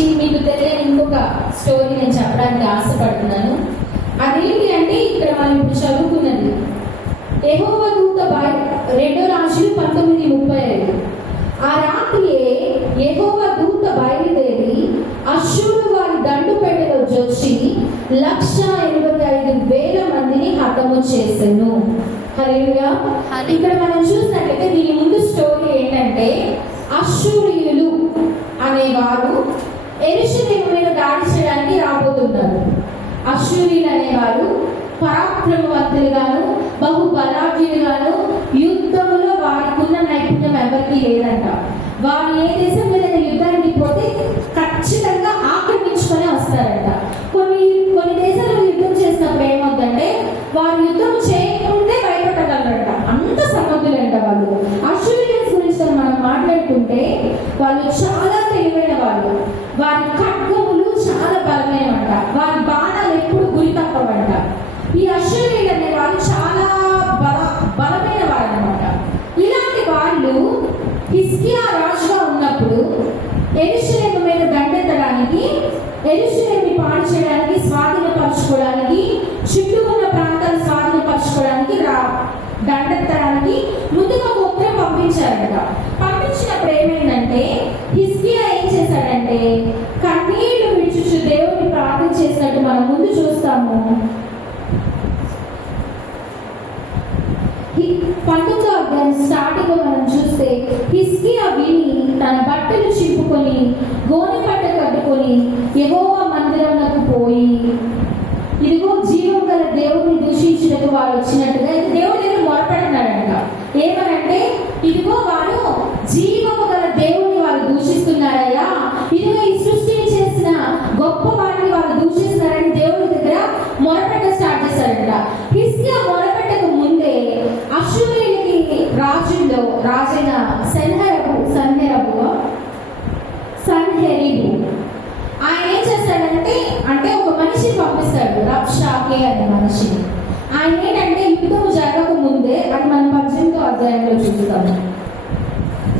గురించి మీకు తెలియని ఇంకొక స్టోరీ నేను చెప్పడానికి ఆశపడుతున్నాను. అదేంటి అంటే ఇక్కడ మనం ఇప్పుడు చదువుకున్నది యెహోవా దూత 2 రాజులు 19:35. ఆ రాత్రియే యెహోవా దూత బయలుదేరి అశ్షూరు వారి దండు పెట్టెలో జొచ్చి 185,000 మందిని హతము చేసెను. హల్లెలూయా. ఇక్కడ మనం చూసినట్లయితే దీని ముందు స్టోరీ ఏంటంటే అశ్షూరీయులు అనేవారు యెరూషలేము మీద దాడి చేయడానికి రాబోతున్నారు. అశ్షూరీయులు అనేవారు పరాక్రమవంతులుగాను బహుబలాఢ్యులుగాను యుద్ధములో వారికి ఉన్న నైపుణ్యం ఎవరికి లేదంట. వారు ఏ దేశం మీద యుద్ధానికి పోతే ఖచ్చితంగా ఆక్రమించుకొని వస్తారంట. కొన్ని దేశాలు యుద్ధం చేసినప్పుడు ఏమవుతుందంటే వారు యుద్ధం చేయకుంటే భయపడగలరంట. అంత సమర్థులంట వాళ్ళు. అశ్షూరియన్స్ గురించి మనం మాట్లాడుకుంటే వాళ్ళు చాలా తెలివైన వాళ్ళు. వారి ఖడ్గములు చాలా బలమైనవంట. వారి బాణాలు ఎప్పుడు గురి తప్పవంట. ఈ అశ్షూరీయులు అనే వాళ్ళు చాలా బలమైన వారు అనమాట. ఇలాంటి వాళ్ళు హిజ్కియా రాజుగా ఉన్నప్పుడు యెరూషలేము మీద దండెత్తడానికి, యెరూషలేముని పాడు చేయడానికి, స్వాధీనపరచుకోవడానికి, చుట్టుకున్న ప్రాంతాలు స్వాధీనపరచుకోవడానికి, దండెత్తడానికి ముందుగా ఒక ఉత్తరం పంపించారంట. పంపించినప్పుడు ఏమైందంటే హిజ్కియా ఏం చేశాడంటే కన్నీళ్లు విడిచుచు దేవుడిని ప్రార్థన చేసినట్టు మనం ముందు చూస్తాము. 19వ అధ్యాయం స్టార్టింగ్ మనం చూస్తే హిజ్కియా విని తన బట్టలు చింపుకొని గోనె పట్ట కట్టుకొని యెహోవా మందిరంలోకి పోయి, ఇదిగో జీవం గల దేవుడిని దూషించినట్టు వారు వచ్చినట్టుగా దేవుడి దగ్గర మొరపెడుతున్నాడంట. ఏమనంటే ఇదిగో వారు జీవము గల దేవుడిని వారు దూషిస్తున్నారయ్యా, ఇదిగో ఈ సృష్టిని చేసిన గొప్ప వారిని వారు దూషిస్తున్నారని దేవుడి దగ్గర మొరపెట్ట స్టార్ట్ చేశారంట. హిజ్కియా మొరపెట్టక ముందే అశ్షూరీయులకి రాజైన సన్హెరీబు ఆయన ఏం చేస్తాడంటే ఒక మనిషిని పంపిస్తాడు, రబ్షాకే అనే మనిషిని. ఆయన ఏంటంటే యుద్ధం జరగక ముందే అది మనం 18వ అధ్యాయంలో చూస్తాము.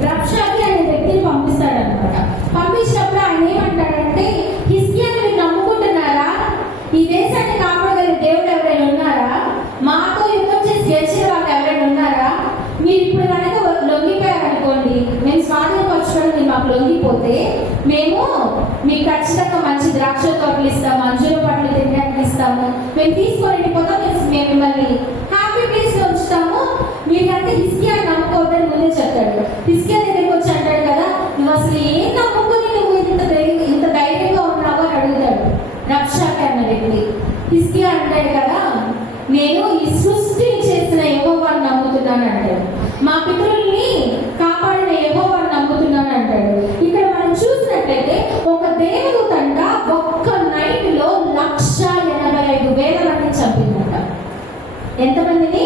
రబ్షాకే అనే వ్యక్తిని పంపిస్తాడనమాట. పంపించినప్పుడు ఆయన ఏమంటాడంటే హిజ్కియాని మీరు నమ్ముకుంటున్నారా? ఈ దేశాన్ని కాపాడగలిగే దేవుడు ఎవరైనా ఉన్నారా? మాతో యుద్ధం చేసి గెలిచిన వాళ్ళు ఎవరైనా ఉన్నారా? మీరు ఇప్పుడు కనుక లొంగిపోయారనుకోండి, మేము స్వాధీనపరచుకోవడం మీరు మాకు లొంగిపోతే మేము మీకు ఖచ్చితంగా మంచి ద్రాక్ష తోటలు ఇస్తాము, అంజూర పండ్లు తినడానికి ఇస్తాము, మేము తీసుకొని వెళ్ళిపోతాం, మేము మిమ్మల్ని హ్యాపీ ప్లేస్లో ఉంచుతాము. మీరు కనుక హిజ్కియాని నమ్ముకోవద్దని ముందే చెప్తాడు. హిజ్కియా దగ్గరికి వచ్చి అంటాడు కదా, నువ్వు అసలు ఏం నమ్ముకొని నువ్వు ఇంత ధైర్యంగా ఉన్నావు అని అడుగుతాడు రబ్షాకే అన్న వ్యక్తి. హిజ్కియా అంటాడు కదా, నేను ఈ సృష్టిని చేసిన యెహోవాను నమ్ముతున్నాను అంటాడు. మా పితరుల్ని కాపాడిన యెహోవాను నమ్ముతున్నాను అంటాడు. ఇక్కడ మనం చూసినట్లయితే ఒక దేవదూత అంట ఒక్క నైట్లో 185,000 మందిని చంపిందంట. ఎంతమందిని?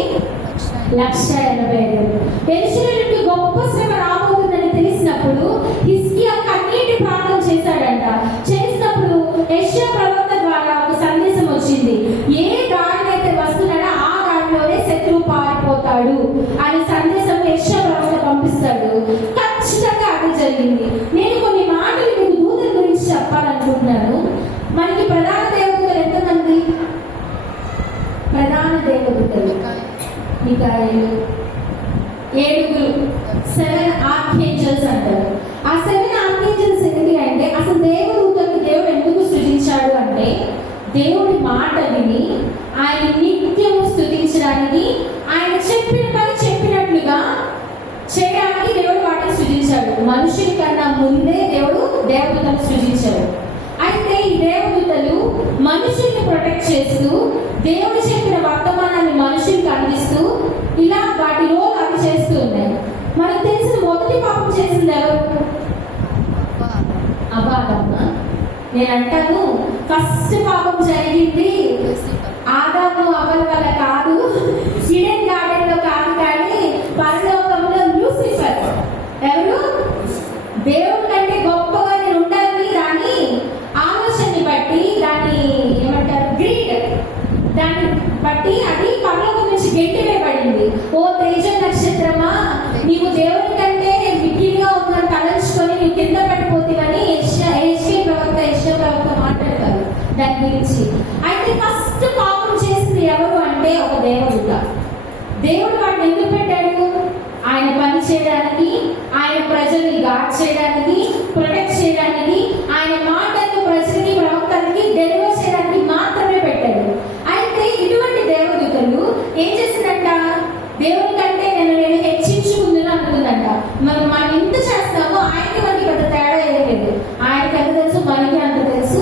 185,000. యెరూషలేముకి గొప్ప శ్రమ రాబోతుందని తెలిసినప్పుడు హిజ్కియా కన్నీటి ప్రార్థన చేశాడంట. చేసినప్పుడు యెషయా ప్రవక్త ద్వారా ఒక సందేశం వచ్చింది. ఏ దారినైతే వస్తున్నాడో ఆ దారిలోనే శత్రువు పారిపోతాడు అనే సందేశం యెషయా ప్రవక్త పంపిస్తాడు. ఖచ్చితంగా అది జరిగింది. నేను కొన్ని మాటలు మీకు దూతల గురించి చెప్పాలనుకుంటున్నాను. మనకి ప్రధాన దేవదూతలు ఎంతమంది? ప్రధాన దేవదూతలు మిఖాయేలు, 7 7 ఆర్కేంజల్స్ అంటారు. ఆ 7 ఆర్కేంజల్స్ ఏంటి అంటే అసలు దేవదూతలకు దేవుడు ఎందుకు స్తుతించాడు అంటే దేవుడి మాట విని ఆయన నిత్యము స్తుతించడానికి, ఆయన చెప్పిన పని చెప్పినట్లుగా చేయడానికి దేవుడు వాటిని సృజించాడు. మనుషుల కన్నా ముందే దేవుడు దేవదూతలను సృజించాడు. అయితే ఈ దేవదూతలు మనుషుల్ని ప్రొటెక్ట్ చేస్తూ దేవుడు చెప్పిన వర్తమానాన్ని మనుషులకు అందిస్తూ ఇలా వాటి రోల్ అవి చేస్తూ ఉన్నాయి. మనకు తెలిసిన మొదటి పాపం చేసింది ఎవరు? అబాదమ్మ. నేను అంటాను ఫస్ట్ పాపం జరిగింది ఆదాము అవ్వల వల్ల కాదు, ఈడెన్ గార్డెన్ లో కాదు, కానీ పరలోకంలో లూసిఫర్. ఎవరు? దేవుడి కంటే గొప్పగా నేను ఉండాలని దాని ఆలోచనని బట్టి, దాన్ని ఏమంటారు గ్రీడ్, దాన్ని బట్టి అది పరలోకం నుంచి గెంటివేయబడింది. ఓ తేజ నక్షత్రమా, నీవు దేవుడి కంటే మిగిలిగా ఉందని తలంచుకొని నీవు కింద పడిపోతావని హెచ్కే ప్రవక్త గురించి. అయితే ఫస్ట్ పాపం చేసింది ఎవరు అంటే ఒక దేవదూత. దేవుడు వాడిని ఎందుకు పెట్టాడు? ఆయన పని చేయడానికి, ఆయన ప్రజల్ని గాడ్ చేయడానికి, ప్రొటెక్ట్ చేయడానికి, ఆయన మాటలను ప్రజలకి ప్రవక్తలకి డెలివర్ చేయడానికి మాత్రమే పెట్టాడు. అయితే ఇటువంటి దేవదూతలు ఏం చేసిందంట? దేవుని కంటే నేను హెచ్చించుకుందని అనుకుందంట. మనం ఇంత చేస్తామో ఆయనకి మనకి పెద్ద తేడా ఏలేదు. ఆయనకి ఎంత తెలుసు, మనకి అంత తెలుసు.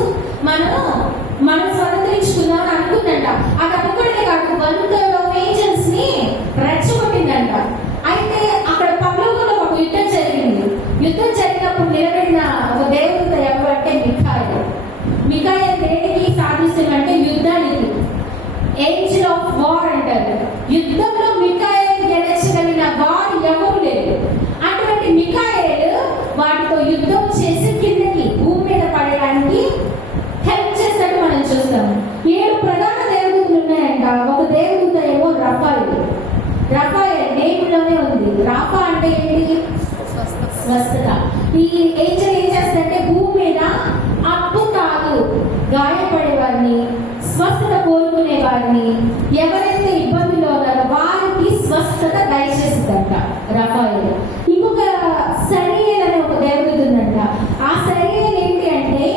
మనం స్వతంత్రించుకుందాం అని అనుకుందంట. అది అనుకోవడమే కాదు, 1/3 ఆఫ్ ఏంజల్స్ ని రెచ్చగొట్టిందంట. అయితే అక్కడ పరలోకంలో ఒక యుద్ధం జరిగింది. యుద్ధం జరిగినప్పుడు నిలబడిన ఒక దేవదూత ఎవరు అంటే మిఖాయేలు. మిఖాయేలు దేనికి సాధిస్తుందంటే యుద్ధానికి. ఏంజల్ ఆఫ్ వార్ అంటారు. యుద్ధంలో మిఖాయేలు గెలిచగలిగిన వారు ఎవరు లేరు. అటువంటి మిఖాయేలు వాటితో యుద్ధం చేసి కిందకి భూమి మీద పడడానికి హెల్ప్ చేస్తాడు మనం చూస్తాం. 7 ప్రధాన దేవదూతలు ఉన్నాయంట. ఒక దేవదూత ఏమో రఫాయేలు. రఫాయేలు నేములోనే ఉంది. రాఫా అంటే ఏంటి? స్వస్థత. ఈ ఏంజల్ ఏం చేస్తాడంటే భూమి మీద అద్భుతాలు, గాయపడే వారిని, స్వస్థత కోరుకునే వారిని, ఎవరైతే ఇబ్బందుల్లో ఉన్నారో వారికి స్వస్థత దయచేస్తుందంట రఫాయేలు. ఇంకొక సరియల్ అనే ఒక దేవదూత ఉందంట. ఆ సరియల్ ఏంటి అంటే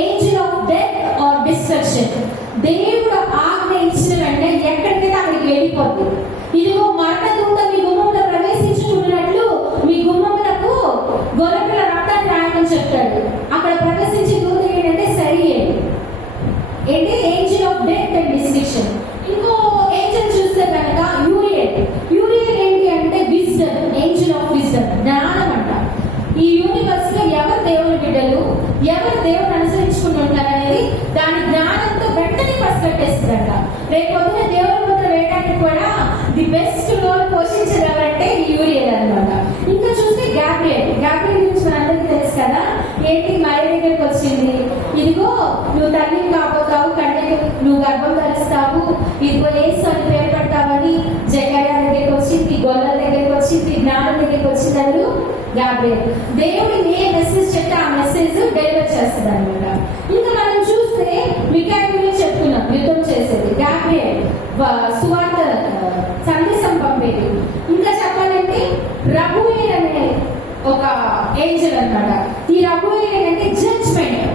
Angel of death are destruction. దేవుడు ఆజ్ఞ ఇచ్చిన వెంటనే ఎక్కడికైతే అక్కడికి వెళ్ళిపోద్ది. ఇదిగో మరణ దూత మీ గుమ్మంలో ప్రవేశించుకున్నట్లు మీ గుమ్మములకు గొర్రెల రక్తాన్ని రాయమని చెప్తాడు. అక్కడ ప్రవేశించే దూత ఏంటంటే సరియల్. ఏంటి? Angel of death and destruction. ఇంకో ఏంజల్ చూస్తే కనుక యూరియల్. యూరియల్ ఏంటి అంటే విజ్డమ్. ఏంజల్ ఆఫ్ విజ్డమ్, జ్ఞానం అంట. ఈ యూనివర్స్ లో ఎవరు దేవుని బిడ్డలు, ఎవరు దేవుని అనుసరించుకుని ఉంటారు అనేది దాని జ్ఞానంతో వెంటనే పసిగట్టేస్తుందంట. రేపు పొద్దున దేవుని ముద్ర వేయడానికి కూడా ది బెస్ట్ రోల్ పోషించేది ఎవరంటే యూరియల్ అనమాట. ఇంకా చూస్తే గ్యాబ్రియల్. గ్యాబ్రియల్ గురించి మనందరికీ తెలుసు కదా. ఏంటి? మరి దగ్గరికి వచ్చింది. ఇదిగో నువ్వు తల్లిని కాబోతావు, కంటికి నువ్వు గర్భం ధరిస్తావు, ఇదిగో యేసు అని పేరు పెట్టావని జకర్యా దగ్గరికి వచ్చింది, గొల్లల దగ్గరికి వచ్చింది, జ్ఞానం దగ్గరికి వచ్చింది. గ్యాబ్రియల్ దేవుడు ఏ మెసేజ్ చెప్తే ఆ మెసేజ్ డెలివర్ చేస్తుంది అనమాట. ఇంకా మనం చూస్తే మిఖాయేలు గురించి చెప్తున్నాం, యుద్ధం చేసేది. గ్యాబ్రియల్ సువార్త సందేశం పంపేది. ఇంకా చెప్పాలంటే రఘుయేల్ అనే ఒక ఏంజల్ అన్నమాట. ఈ రఘుయేల్ ఏంటంటే జడ్జ్మెంట్,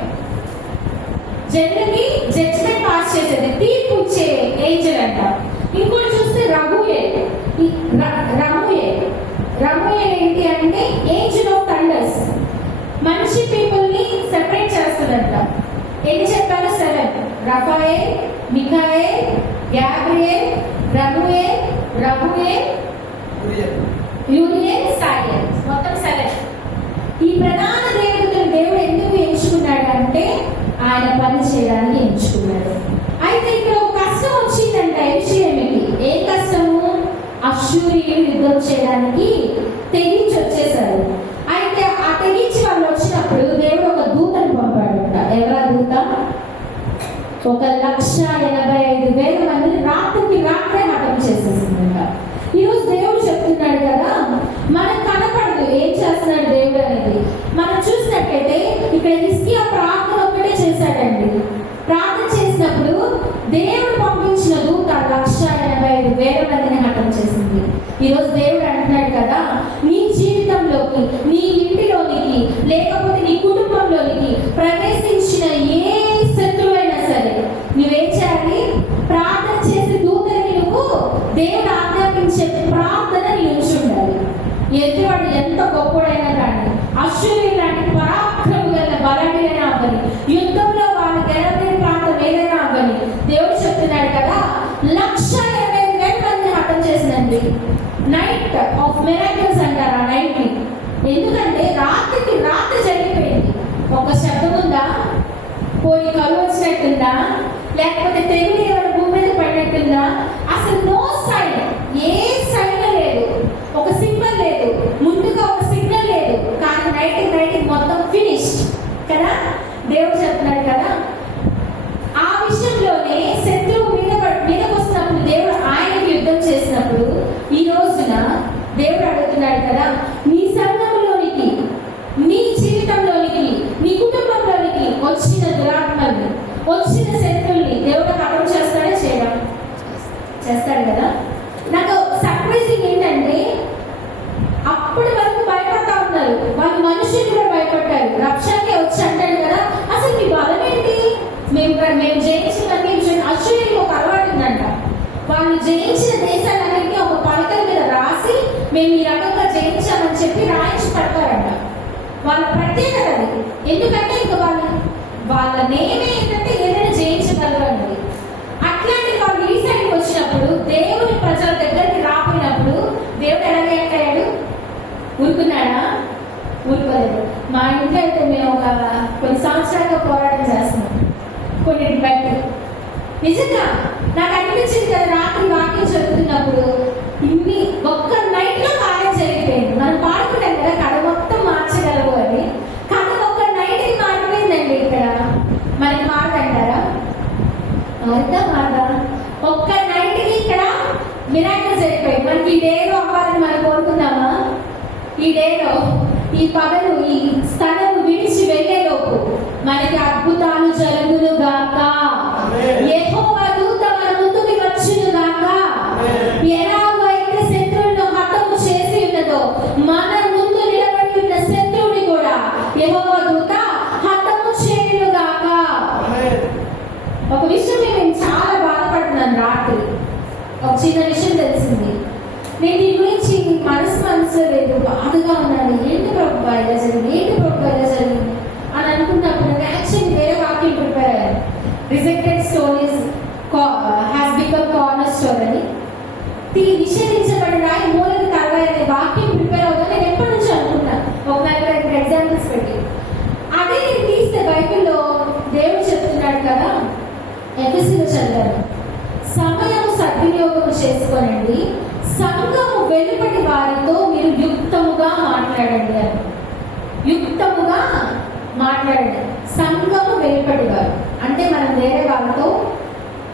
జనరల్కి జడ్జ్మెంట్ పాస్ చేసేది, తీర్పు ఇచ్చే ఏంజల్ అంట. ఇంకోటి చూస్తే రఘుయేల్. రఘుయేల్ ఏంటి అంటే ఏంజల్ ఆఫ్ థండర్స్. మంచి పీపుల్ ని సెపరేట్ చేస్తుందంట. ఎన్ని చెప్పారు? 7. రఫాయేల్, మిఖాయేల్, గ్యాబ్రియల్, రఘుయేల్, యూరియల్, సాయల్, మొత్తం 7. ఈ ప్రధాన దేవతలు దేవుడు ఎందుకు ఎంచుకున్నాడు అంటే ఆయన పని చేయడానికి ఎంచుకున్నాడు. అయితే ఇక్కడ ఒక కష్టం వచ్చిందంట యెరూషలేముకి. ఏ కష్టము? అష్షూరీయులు యుద్ధం చేయడానికి తెగించి వచ్చేసారు. అయితే ఆ తెగించి వాళ్ళు వచ్చినప్పుడు దేవుడు ఒక దూతను పంపాడంట. ఎవరా దూత? 1,85,000 మందిని రాత్రికి రాత్రే హతం చేసేసిందంట. ఈరోజు దేవుడు చెప్తున్నాడు కదా, మనకు కనపడదు ఏం చేస్తున్నాడు దేవుడు అనేది. మనం చూసినట్టయితే ఇక్కడ హిజ్కియా ప్రార్థన ఒక్కటే చేశాడండి. ప్రార్థన చేసినప్పుడు దేవుడు పంపించిన దూత 1,85,000 మందిని హతం చేసింది. ఈరోజు దేవుడు అంటున్నాడు కదా, నీ జీవితంలోకి, నీ ఇంటిలోనికి, లేకపోతే నీ కుటుంబంలోనికి ప్రవేశించిన ఏ శత్రువైనా సరే నువ్వేం చేయాలి? ప్రార్థన చేసే దూతని నువ్వు దేవుడు ఆజ్ఞాపించే ప్రార్థన నీ ఉంచి ఉండాలి. ఎదుటివాడు ఎంత గొప్పడైనా కానీ, అష్షూరీయులు లాంటి పరాక్రము గల బలాఢ్యులైనా అవ్వని, యుద్ధంలో వాళ్ళు గెలవలేని ప్రాంతం ఏదైనా అవ్వని, దేవుడు చెప్తున్నాడు కదా, 1,80,000 మందిని హతం చేసిందండి. నైట్ ఆఫ్ మిరాకిల్స్ అంటారు ఆ నైట్ ని. ఎందుకంటే రాత్రికి రాత్రి జరిగిపోయింది. ఒక శబ్దం ఉందా? పోయి కలువ వచ్చినట్టుందా? లేకపోతే తెగులు ఏమైనా భూమి మీద పడినట్టుందా? అసలు నో సైన్, ఏ సైన్ లేదు, ఒక సింబల్ లేదు, ముందుగా ఒక సిగ్నల్ లేదు. కానీ నైట్ మొత్తం ఫినిష్ కదా. దేవుడు చెప్తున్నాడు కదా, ఆ విషయంలోనే శత్రువు మీదకి వస్తున్నప్పుడు దేవుడు ఆయనకి యుద్ధం చేసినప్పుడు ఈ రోజున దేవుడు అడుగుతున్నాడు కదా, నీ సంఘంలోనికి, నీ జీవితంలోనికి, నీ కుటుంబంలోనికి వచ్చిన దురాత్మల్ని, వచ్చిన శత్రు మేము ఈ రకంగా జయించామని చెప్పి రాయించి పెడతారంట. వాళ్ళ ప్రత్యేకత అది. ఎందుకంటే ఇక వాళ్ళ నేమే ఏంటంటే ఏదైనా జయించగలరు అన్నది. అట్లాంటి వాళ్ళు ఈ సైడ్కి వచ్చినప్పుడు దేవుని ప్రజల దగ్గరికి రాపోయినప్పుడు దేవుడు ఎలా రియాక్ట్ అయ్యాడు? ఊరుకున్నాడా? ఊరుకోలేదు. మా ఇంట్లో అయితే మేము కొన్ని సంవత్సరాలుగా పోరాటం చేస్తున్నాం కొన్నింటి బట్టి. నిజంగా నాకు అనిపించింది కదా, రాత్రి వాక్యం చదువుతున్నప్పుడు ఇన్ని ఒక్క నైట్ లో కార్యం జరిగిపోయింది. మనం పాడుకుంటాం కదా కథ మొత్తం మార్చగలవు అని, కథ ఒక్క నైట్ కి మారిపోయిందండి. ఇక్కడ మనకి మారదంటారా? మారదా? ఒక్క నైట్ కి ఇక్కడ మిరాకిల్ జరిగిపోయింది. మనకి ఈ డేలో అవ్వాలని మనం కోరుకుందామా? ఈ డేలో, ఈ పగలు, ఈ స్థలం విడిచి వెళ్ళేలోపు మనకి అద్భుతాలు జరుగును గాక. యెహోవా దూత మన ముందుకి వచ్చును గాక. ఎలాగో అయితే శత్రువులను హతము చేసి ఉన్నదో మన ముందు నిలబడి ఉన్న శత్రువుని కూడా యెహోవా దూత హతము చేయును గాక. ఒక విషయం నేను చాలా బాధపడుతున్నాను. రాత్రి ఒక చిన్న విషయం తెలిసింది. నేను దీని గురించి మనసు లేదు, బాధగా ఉన్నాను. ఏంటి ప్రభువా ఇలా జరిగింది అని అనుకున్నప్పుడు యాక్చువల్లీ వేరే వాక్యం ప్రిపేర్ అయ్యాను. Rejected stories has become corner store అని. నిషేధించబడిన రాయి మూలకి తరగాలి అనే వాక్యం ప్రిపేర్ అవుతాను నేను ఎప్పటి నుంచి అనుకున్నాను, ఒక 4-5 ఎగ్జాంపుల్స్ పెట్టి. అదే నేను తీస్తే బైబిల్లో దేవుడు చెప్తున్నాడు కదా, ఎఫెసీయులు చదివాను, సమయం సద్వినియోగం చేసుకోనండి, సంఘము వెలుపటి వారితో మీరు యుక్తముగా మాట్లాడండి అని. యుక్తముగా మాట్లాడండి. సంఘము వెలుపటి వారు అంటే మనం వేరే వాళ్ళతో,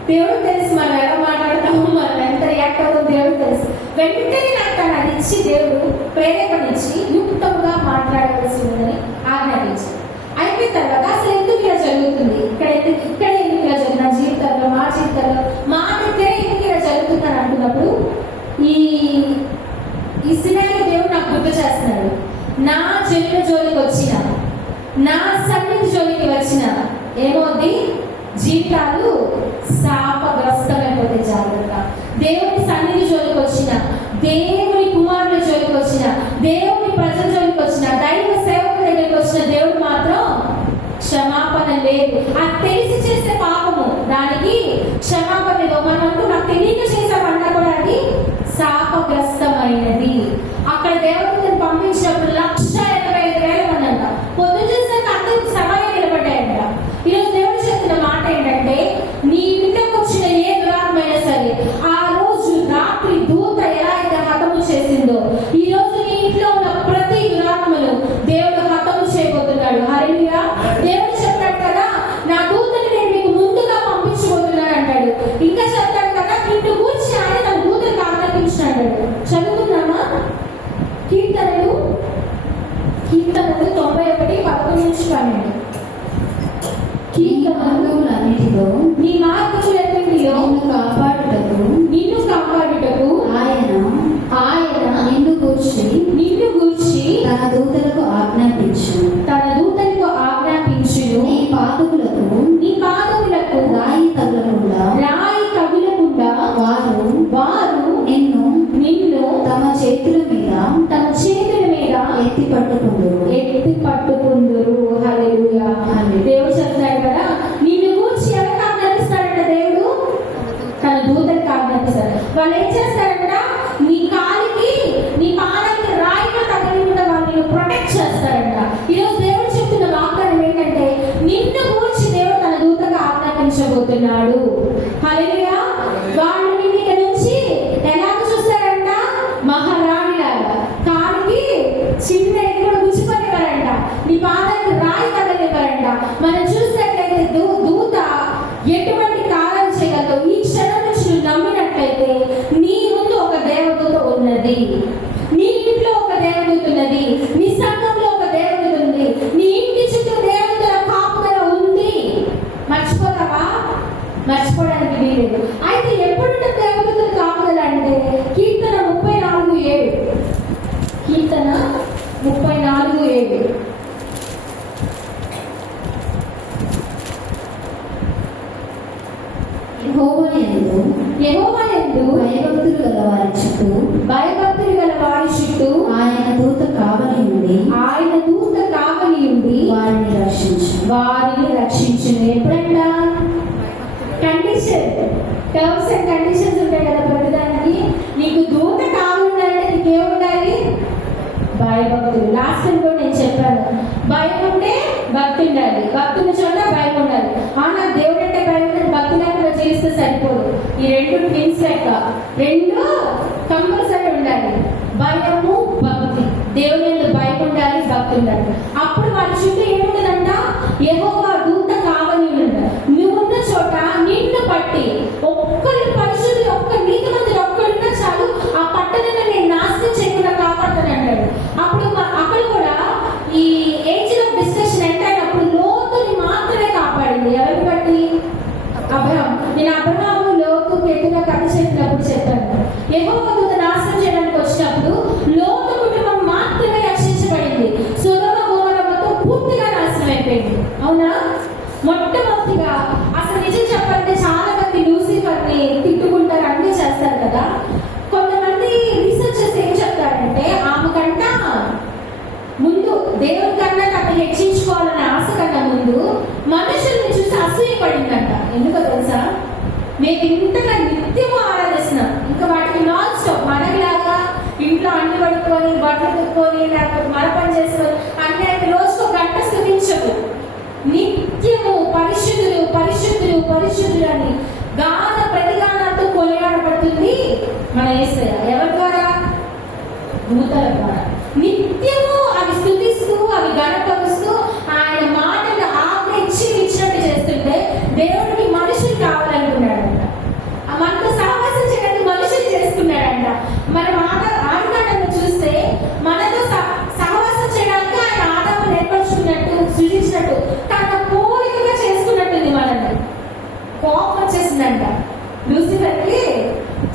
దేవుడు తెలుసు మనం ఎలా మాట్లాడతాము, మనం ఎంత రియాక్ట్ అవుతామో దేవుడు తెలుసు. వెంటనే నాకు తను అది ఇచ్చి దేవుడు ప్రేరేపణించి యుక్తముగా మాట్లాడవలసి ఉందని ఆజ్ఞాపించి అయిపోయిన తర్వాత అసలు ఎందుకు ఇలా జరుగుతుంది, ఇక్కడ ఎందుకు ఇలా జరుగుతుంది, నా జీవితంలో, మా జీవితంలో, మా దగ్గర ఎందుకు ఇలా జరుగుతుందని అనుకున్నప్పుడు ఈ సినారీ దేవుడు నాకు గుర్తు చేస్తున్నాడు. నా జన్మ జోలికి వచ్చిన, నా సన్నిధి జోలికి వచ్చిన ఏమవుద్ది, జీవితాలు శాపగ్రస్తమైపోతే జాగ్రత్త. దేవుని సన్నిధి జోలికి వచ్చిన, దేవుని కుమారుల జోలికి వచ్చిన, దేవుని ప్రజల జోలికి వచ్చిన, దైవ సేవకుల దగ్గరికి వచ్చిన దేవుడు మాత్రం క్షమాపణ లేదు. అది తెలిసి చేసే పాపము, దానికి క్షమాపణ లేదు. మనకు నాకు తెలియక చేసామన్నా కూడా అది శాపగ్రస్తమైనది. అక్కడ దేవతలను పంపించినప్పుడు 1,85,000 మంది అంట. పొద్దున చూసాక అందరూ సమానం నిలబడ్డాయంట. ఈరోజు దేవుడు చెప్తున్న మాట ఏంటంటే, నీ ఇంట్లోకి వచ్చిన ఏ దురాత్మైనా సరే, ఆ రోజు రాత్రి దూత ఎలా అయితే హతము చేసిందో, ఈ రోజు నీ ఇంట్లో ఉన్న ప్రతి దురాత్మను దేవుడు హతము చేయబోతున్నాడు. హల్లెలూయా. దేవుడు చెప్తాడు కదా, నా దూతని నేను మీకు ముందుగా పంపించబోతున్నాను అంటాడు. ఇంకా చెప్తాడు కదా, నిన్ను కూర్చి ఆయన తన దూతనికి ఆజ్ఞాపించాడు. చదువుతున్నామా? కీర్తనలు 91:11-12. మార్గములన్నిటిలో నీ మార్గములన్నిటిలో నిన్ను కాపాడుటకు ఆయన నిన్ను గూర్చి తన దూతలకు ఆజ్ఞాపించును. నీ పాదములకు రాయి తగులకుండా వారు నిన్ను తమ చేతుల మీద ఎత్తి పట్టుకుందురు. హల్లెలూయా. దేవుడు చెప్తాడు కదా, నిన్ను గూర్చి ఎవరికి ఆజ్ఞాపిస్తాడంట? దేవుడు తన దూతలకు ఆజ్ఞాపిస్తాడు. వాళ్ళు ఏం చేస్తారంట, నీ కాలికి, నీ పాదానికి రాయి కూడా తగలకుండా వాళ్ళని ప్రొటెక్ట్ చేస్తారంట. ఈరోజు దేవుడు చెప్తున్న వాగ్దానం ఏంటంటే, నిన్ను గూర్చి దేవుడు తన దూతగా ఆజ్ఞాపించబోతున్నాడు. హల్లెలూయా. వాళ్ళు నిన్ను ఇక నుంచి ఎలాగ చూస్తారంట, మహారాణిలాగా. కాలికి చిన్న కూడా గుచ్చిపడేవారంట, నీ పాదానికి రాయి తగలేవారంట. మనం చూసినట్లయితే దూత ఎటువంటి కాలం చేయగలదు. ఈ క్షణం నుంచి నువ్వు నమ్మినట్లయితే నీ ముందు దూత కావలి ఉండి ఆయన దూత కావలి ఉండి వారిని రక్షించు. వారిని రక్షించును. ఎప్పుడంట? కండిషన్, టర్మ్స్ అండ్ కండిషన్స్ ఉంటాయి కదా ప్రతిదానికి. నీకు దూత కావలి ఉండాలంటే నీకు ఏముండాలి? భయభక్తులు. లాస్ట్ టైం కూడా నేను చెప్పాను, భయం ఉంటే భక్తి ఉండాలి, భక్తి ఉన్న చోట భయం ఉండాలి. నాకు దేవుడు అంటే భయం ఉంటే భక్తి లేకుండా చేస్తే సరిపోదు. ఈ రెండు ట్విన్స్ లెక్క, రెండు కంపల్సరీ ఉండాలి. భయము భక్తి. దేవుని యందు భయం ఉండాలి, భక్తి ఉండాలి. అప్పుడు వాళ్ళ చుట్టూ ఏముంటుందంట? యెహోవా దూత కావలి ఉండాలి. నువ్వున్న చోట నిన్ను పట్టి ఒక్కరి పరిశుద్ధులు, ఒక్క నీతి మందిని ఒక్కడున్నా చాలు, ఆ పట్టణాన్ని నేను నాశనం చేయకుండా కాపాడుతాను అన్నాడు. అప్పుడు అక్కడ కూడా ఈ ఏజ్ ఆఫ్ డిస్కషన్ ఎంటర్ అయినప్పుడు లోతుని మాత్రమే కాపాడింది. ఎవరిని బట్టి? అబ్రహాం. నేను అబ్రహాము లోతు పెట్టుగా కథ చెప్పినప్పుడు చెప్పాను, యెహోవా దూత నాశనం చేయడానికి వచ్చినప్పుడు లోతు కుటుంబం మాత్రమే రక్షించబడింది. సొదొమ గొమొర్రా మొత్తం పూర్తిగా నాశనం అయిపోయింది. అవునా? మొట్టమొదటిగా అసలు నిజం చెప్పాలంటే చాలా మంది లూసిఫర్ని తిట్టుకుంటారు, అన్నీ చేస్తారు కదా. కొంతమంది రీసెర్చర్స్ ఏం చెప్తారంటే ఆమెకంట ముందు దేవుని కన్నా తను హెచ్చించుకోవాలనే ఆశ కన్నా ముందు మనుషుల్ని చూసి అసూయ పడిందంట. ఎందుకో తెలుసా? మేము ఇంతగా నిత్యము ఆరాధిస్తున్నాం, ఇంకా వాటికి నాన్ స్టాప్. మనలాగా ఇంట్లో అన్ని పడుకొని బట్టలు కుట్టుకొని లేకపోతే మర పని చేసుకొని అన్ని అయితే రోజుకు ఒక గంట స్థుతించవు. నిత్యము పరిశుద్ధులు పరిశుద్ధులు పరిశుద్ధులు అని గాన ప్రతిగానంతో కొనియాడబడుతుంది మన యేసయ్య. ఎవరి ద్వారా? దూతల ద్వారా. నిత్యము అవి స్తుతిస్తూ అవి గణపరుస్తూ ఆయన మాటలు ఆజ్ఞ ఇచ్చినట్టు చేస్తుంటే దేవుడికి మనుషులు కావాలనుకున్నాడంట. మనతో సహవాసం చేయడానికి మనుషులు చేసుకున్నాడంట. మన ఆదికాండంలో చూస్తే మనతో సహవాసం చేయడానికి ఆయన ఆదాము ఏర్పరచుకున్నట్టు, సృజించినట్టు, తన పోలికగా చేసుకున్నట్టుంది. మనల్ని కోపం వచ్చేసిందంట లూసిఫర్కి.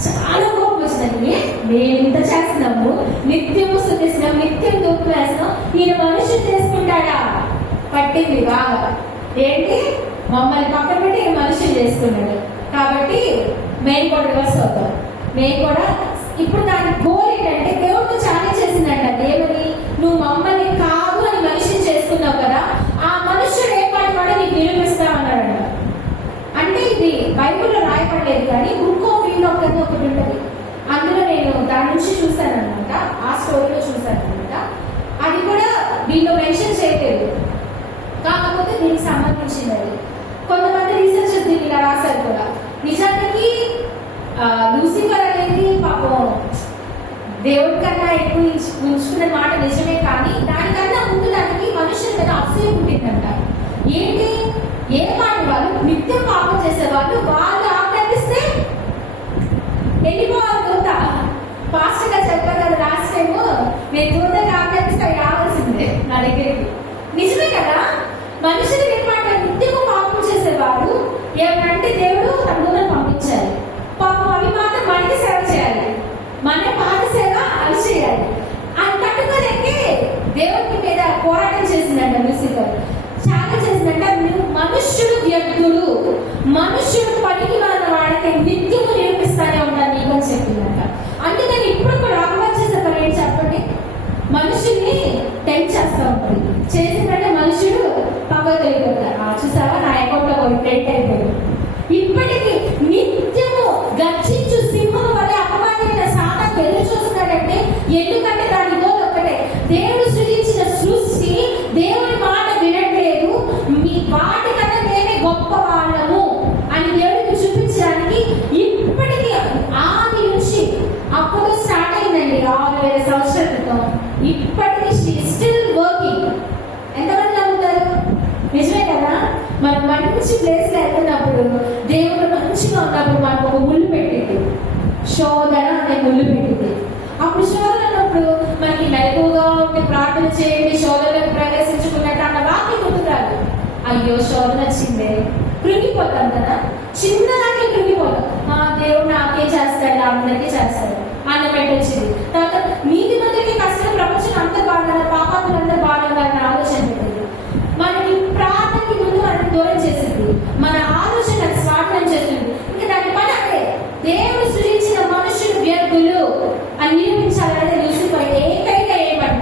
చాలా కోపం వచ్చిందండి. మేము ఇంత చేస్తున్నాము, నిత్యము స్తుతిస్తున్నాం, నిత్యం ధూపం వేస్తున్నాం, ఈయన మనుషులు చేసుకుంటాడా? పట్టింది బాగా. ఏంటి? మమ్మల్ని పక్కన పెట్టి ఈయన మనుషులు చేసుకున్నాడు కాబట్టి మేము కూడా రివర్స్ అవుతాం. మేము కూడా ఇప్పుడు దాని గోల్ ఏంటంటే దేవుడు ఛాలెంజ్ చేసిందంట. దేవుని నువ్వు మమ్మల్ని కాదు అని మనిషిని చేసుకున్నావు కదా, ఆ మనుషుడు ఏ పాటి వాడు నీకు నిరూపిస్తామన్నాడంట. అంటే ఇది బైబిల్లో రాయబడలేదు కానీ బుక్ ఆఫ్ ఈనోక్ అని ఒకటి ఉంటుంది. అందులో నేను దాని నుంచి చూశాను అనమాట, ఆ స్టోరీలో చూశాను అనమాట. అది కూడా దీనిలో మెన్షన్ చేయలేదు, కాకపోతే దీనికి సంబంధించింది. అది కొంతమంది రీసెర్చర్స్ దీన్ని ఇలా రాశారు కూడా. నిజానికి లూసిఫర్ అనేది పాపం దేవుడి కన్నా ఎక్కువ ఉంచుకున్న మాట నిజమే, కానీ దానికన్నా ముందు దానికి మనుషుల మీద అసూయ పుట్టిందంట. ఏంటి? ఏ మాట వాళ్ళు నిత్యం పాపం చేసేవాళ్ళు, వాళ్ళు ఆజ్ఞాపిస్తే వెళ్ళిపోవాలి దూత. పాస్టర్ గా చెప్పారు కదా లాస్ట్ టైం, నేను దూతగా ఆజ్ఞాపిస్తే రావాల్సిందే నా దగ్గరికి. నిజమే కదా? మనుషులు ఏమాట నిత్యము పాపం చేసేవాడు ఏమంటే దేవుడు తన దూతను పంపించాలి. పాపం అవి మాత్రం మనకి సేవ చేయాలి, మన పాత సేవ అవి చేయాలి. అది తట్టుకోలేకే దేవుడి మీద పోరాటం చేసిందంట లూసిఫర్. చాలా చేసిందంట. మనుష్యుడు వ్యక్తుడు, మనుష్యుడు పనికి మన వాడికి నిత్యము నిరూపిస్తానే ఉంటాను నీకు అని చెప్పిందంట. అందుకని ఇప్పుడు కూడా అపవాది చేసే పని ఏంటి చెప్పండి? మనుషుల్ని టెంప్ట్ చేస్తూ ఉంటుంది. చేసిందంటే మనుషుడు పక్కకు వెళ్ళిపోతారు. చూసావా నా అకౌంట్లో పోయి టెంట్ అయిపోయింది. ఇప్పటికీ నిత్యము గర్జించు సింహం వల్ల అపవాదైన సాతాను ఎదురు చూస్తున్నాడంటే ఎందుకంటే దాని గోల్ ఒక్కటే, దేవుడు సృజించిన సృష్టి దేవుని మాట వినట్లేదు, మీ వాటికన్నా మేమే గొప్ప వాళ్ళము అని దేవుడికి చూపించడానికి ఇప్పటికీ ఆది నుంచి అప్పుడు స్టార్ట్ అయిందండి 6000 సంవత్సరాల క్రితం. ఇప్పటికీ స్టిల్ వర్కింగ్. ఎంతమంది నమ్ముతారు? నిజమే కదా? మనం మంచి ప్లేస్లో వెళ్తున్నప్పుడు దేవుడు మంచిగా ఉన్నప్పుడు మనకు ఒక ముళ్ళు పెట్టింది, శోధన అనే ముళ్ళు పెట్టింది. అప్పుడు శోధన అన్నప్పుడు మనకి మెలకుగా ఉండి ప్రార్థన చేయండి, శోధనకు ప్రవేశించుకున్నట్టు అన్న వాక్యం గుర్తురాదు. అయ్యో శోధన వచ్చిందే, కృంగిపోతాం కదా, చిన్నదానికి కృంగిపోతాం. దేవుడు నాకే చేస్తాడు, అందరికీ చేస్తాడు అన్న పెట్టొచ్చింది. తర్వాత నీతి మందికి కష్టం, ప్రపంచం అంతా బాగున్నారు, పాపాలు అందరూ బాగున్నారు అన్న ఆలోచన పెట్టింది. మనకి ప్రార్థనకి ముందు మనకి దూరం చేసింది, మన ఆలోచన స్వార్థం చేస్తుంది. ఇంకా దాని పని అంటే దేవుడు సృజించిన మనుషులు వ్యర్థులు అని నిరూపించాలంటే లూసిఫర్ ఏకైక ఏమంట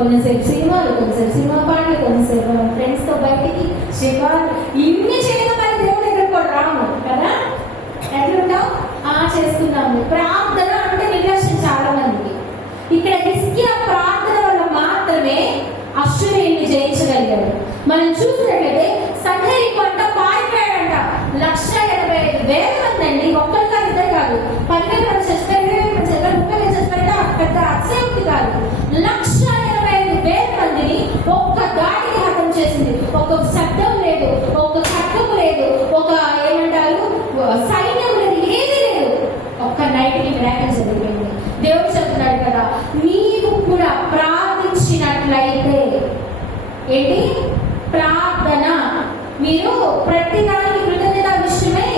కొంతసేపు సినిమాలు, కొంతసేపు సినిమా పాటలు, కొంతసేపు ఫ్రెండ్స్తో బయటికి శివాలు, ఇన్ని చేయడం మరి దేవుడి దగ్గర కూడా రాము కదా. ఎట్లుంటాం? చేసుకున్నాము. ప్రార్థన అంటే నిర్లక్ష్యం చాలా మందికి. ఇక్కడ హిజ్కియా ప్రార్థన వల్ల మాత్రమే అష్షూరీయుల్ని జయించగలిగాడు. మనం చూసినట్లయితే సన్హెరీబు అంట పారిపోయాడంట. 185,000 మంది అండి, ఒక్కరు కాదు, ఇద్దరు కాదు, 10,000 మంది చచ్చిపోయారు, 20,000 మంది చచ్చిపోయారు, 30,000 చచ్చిపోయారు. పెద్ద అతిశయోక్తి కాదు. 185,000 మందిని ఒక్క దాడికి హతం చేసింది. ఒక శబ్దం లేదు, ఒక ఖడ్గము లేదు, ఒక ఏమంటారు సైన్యం లేదు, ఏది లేదు. ఒక్క నైట్కి మిరాకిల్ జరిగిపోయింది. దేవుడు చెప్తున్నాడు కదా, నీవు కూడా ప్రార్థించినట్లయితే ఏంటి ప్రార్థన, మీరు ప్రతి దానికి కృతజ్ఞత విషయమై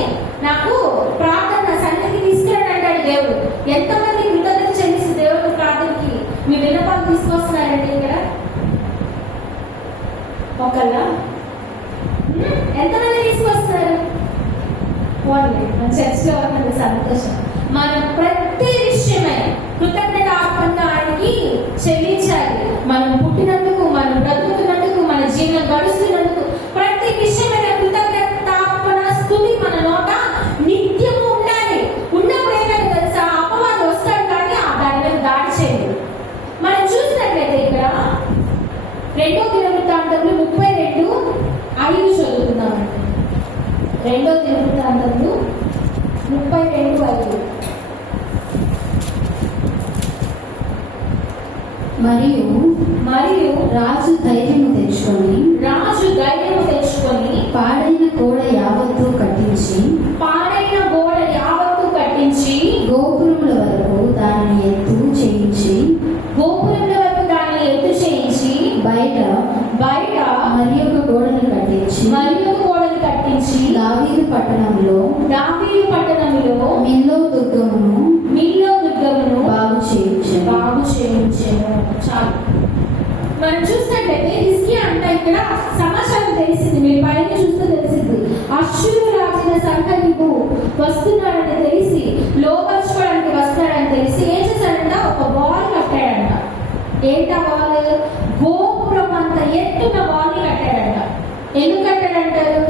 నాకు ప్రార్థన సన్నిధికి తీసుకురండి అంటాడు దేవుడు. ఎంతమంది కృతజ్ఞత చెల్లిసి దేవుడు ప్రార్థనకి మీ విన్నపాలు తీసుకొస్తున్నారండి? ఇక్కడ ఒకళ్ళ ఎంతమంది తీసుకొస్తున్నారు? మన చర్చిలో ఉన్నంత సంతోషం. మనం ప్రతి విషయమై కృతజ్ఞతాపన్నానికి చెల్లించాలి. మనం పుట్టినందుకు, మనం బ్రతుకుతున్నందుకు, మన జీవనం గడుస్తున్నందుకు ప్రతి విషయమైన కృతజ్ఞతాపన స్తుతి మన నోట నిత్యము ఉండాలి. ఉన్నప్పుడు ఏమైనా తెలుసా, అపవాదం వస్తాడు కానీ దాని మీద దాడి చేయదు. మనం చూసినట్లయితే ఇక్కడ 2 దినవృత్తాంతములు 32:5 చదువుతున్నామండి. 2 దినవృత్తాంతములు 32:5. మరియు రాజు ధైర్యము తెచ్చుకొని పాడైన గోడ యావత్తు కట్టించి గోపురముల వరకు దానిని ఎత్తు చేయించి బయట మరి ఒక గోడను కట్టించి దావీదు పట్టణంలో మిల్లో దుర్గమును బాగు చేయించెను. చాలు. మనం చూసినట్లయితే హిజ్కియా అంట ఇక్కడ సమాచారం తెలిసింది. మీరు పైన చూస్తే తెలిసింది, అష్షూరు రాజైన సన్హెరీబు వస్తున్నాడని తెలిసి, లోపరుచుకోవడానికి వస్తాడని తెలిసి ఏం చేశాడంట, ఒక వాల్ కట్టాడంట. ఏంటా వాల్? గోపురం అంత ఎత్తున వాల్ని కట్టాడంట. ఎందుకు కట్టాడంటారు?